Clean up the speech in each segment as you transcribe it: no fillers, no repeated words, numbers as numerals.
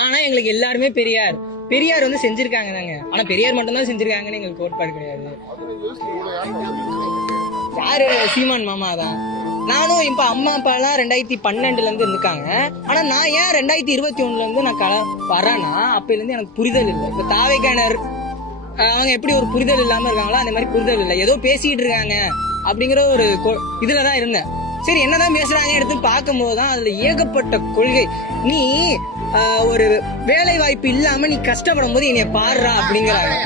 ஆனா எங்களுக்கு எல்லாருமே பெரியார் பெரியார் வந்து செஞ்சிருக்காங்க தாங்க. ஆனா பெரியார் மட்டும் தான் செஞ்சிருக்காங்கன்னு எங்களுக்கு கோட்பாடு கிடையாது. யாரு? சீமான் மாமா தான். நானும் இப்ப அம்மா அப்பா எல்லாம் 2012 இருந்து இருக்காங்க. ஆனா நான் ஏன் 2021 இருந்து நான் வரேன்னா அப்பல இருந்து எனக்கு புரிதல் இல்லை. இப்ப தாவேக்கானர் அவங்க எப்படி ஒரு புரிதல் இல்லாம இருக்காங்களோ அந்த மாதிரி புரிதல் இல்லை. ஏதோ பேசிட்டு இருக்காங்க அப்படிங்கிற ஒரு இதுலதான் இருந்தேன். சரி என்னதான் பேசுறாங்க எடுத்து பார்க்கும் போதுதான் அதுல ஏகப்பட்ட கொள்கை. நீ ஒரு வேலை வாய்ப்பு இல்லாம நீ கஷ்டப்படும் போது என்னைய பாடுறா அப்படிங்கிறாங்க.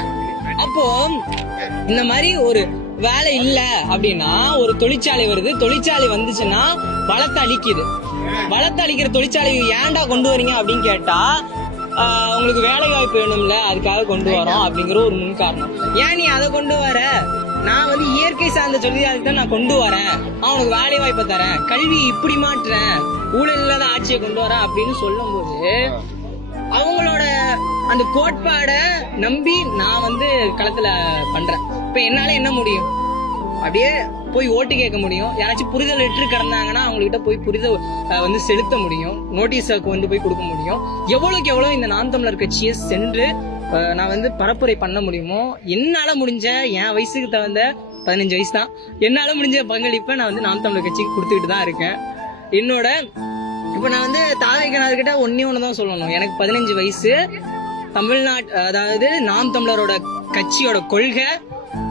அப்போ இந்த மாதிரி ஒரு வேலை இல்ல அப்படின்னா ஒரு தொழிற்சாலை வருது, தொழிற்சாலை வந்துச்சுன்னா வளத்தை அழிக்குது. வளத்தை அழிக்கிற தொழிற்சாலை ஏன்டா கொண்டு வரீங்க அப்படின்னு கேட்டா உங்களுக்கு வேலை வாய்ப்பு வேணும்ல, அதுக்காக கொண்டு வரோம் அப்படிங்கிற ஒரு முன் காரணம். ஏன் நீ அதை கொண்டு வர? நான் வந்து இயற்கை சார்ந்த தொழிலாளர்களை நான் கொண்டு வரேன், அவனுக்கு வேலை வாய்ப்பை தரேன், கல்வி இப்படி மாற்றுறேன், ஊழல் இல்லாத ஆட்சியை கொண்டு வரேன் அப்படின்னு சொல்லும் போது அவங்களோட அந்த கோட்பாடை நம்பி நான் வந்து களத்துல பண்றேன். இப்ப என்னால என்ன முடியும்? அப்படியே போய் ஓட்டு கேட்க முடியும். யாராச்சும் புரிதல் எட்டு கிடந்தாங்கன்னா அவங்ககிட்ட போய் புரிதல் வந்து செலுத்த முடியும், நோட்டீஸ் கொண்டு போய் கொடுக்க முடியும். எவ்வளவுக்கு எவ்வளவு இந்த நாம் தமிழர் கட்சியை சென்று நான் வந்து பரப்புரை பண்ண முடியுமோ என்னால முடிஞ்ச, என் வயசுக்கு தகுந்த 15 வயசு தான், என்னால முடிஞ்ச பங்களிப்பை நான் வந்து நாம் தமிழர் கட்சிக்கு கொடுத்துக்கிட்டு தான் இருக்கேன். என்னோட இப்ப நான் வந்து தாவேக்கனார்கிட்ட ஒன்னு தான் சொல்லணும். எனக்கு 15 வயசு. தமிழ்நாட்டு அதாவது நாம் தமிழரோட கட்சியோட கொள்கை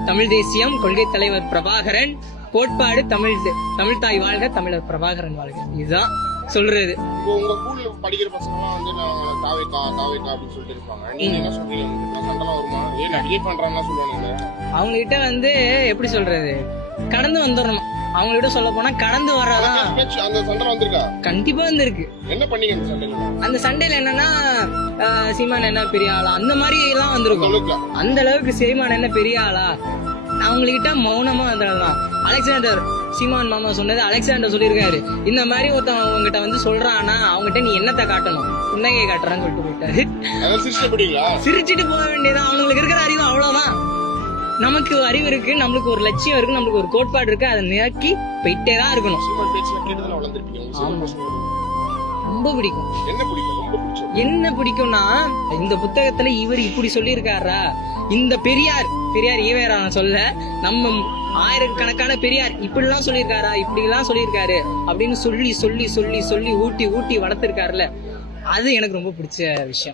தமிழ் தேசியம், கொள்கை தலைவர் பிரபாகரன், கோட்பாடு தமிழ் தாய் வாழ்க, தமிழர் பிரபாகரன் வாழ்க. இதுதான் சொல்றது. உங்க ஸ்கூல்ல படிக்கிற பசங்க எல்லாம் வந்து நான் தாவேக்கா அப்படின்னு சொல்லிட்டு இருப்பாங்க. நீங்க என்ன சொல்றீங்க? சண்டெல்லாம் வருமா? ஏன் விஜய் பண்றாங்கன்னு சொல்லுவாங்க. அவங்க கிட்ட வந்து எப்படி சொல்றது, கடந்து வந்துடணும். அவங்ககிட்ட சொல்ல போனா கடந்து வர்றதான். அந்த சண்டை வந்திருக்கா? கண்டிப்பா வந்திருக்கு. என்ன பண்ணீங்க அந்த சண்டையில? அந்த சண்டையில என்னன்னா சீமான் என்ன பெரிய ஆளா அந்த மாதிரி எல்லாம் வந்திருக்கும். அந்த அளவுக்கு சீமான் என்ன பெரிய ஆளா அவங்ககிட்ட மௌனமா வந்ததுதான். அலெக்சாண்டர் சீமான் மாமா சொன்னது அலெக்சாண்டர் சொல்லியிருக்காரு, இந்த மாதிரி ஒருத்தன் அவங்ககிட்ட வந்து சொல்றான்னா அவங்ககிட்ட நீ என்னத்தை காட்டணும், புன்னகையை காட்டுறான்னு சொல்லிட்டு போயிட்டாரு. சிரிச்சுட்டு போக வேண்டியதான். அவங்களுக்கு இருக்கிற அறிவு அவ்வளவுதான். நமக்கு அறிவு இருக்கு, நம்மளுக்கு ஒரு லட்சியம் இருக்கு, நம்மளுக்கு ஒரு கோட்பாடு இருக்கு, அதை நோக்கி போயிட்டே தான் இருக்கணும். ரொம்ப பிடிக்கும். என்ன பிடிக்கும்னா இந்த புத்தகத்துல இவர் இப்படி சொல்லியிருக்காரா, இந்த பெரியார் ஈவேரா சொல்ல நம்ம ஆயிரக்கணக்கான பெரியார் இப்படி எல்லாம் சொல்லியிருக்காரா, இப்படி எல்லாம் சொல்லியிருக்காரு அப்படின்னு சொல்லி சொல்லி சொல்லி சொல்லி ஊட்டி ஊட்டி வளர்த்திருக்காருல, அது எனக்கு ரொம்ப பிடிச்ச விஷயம்.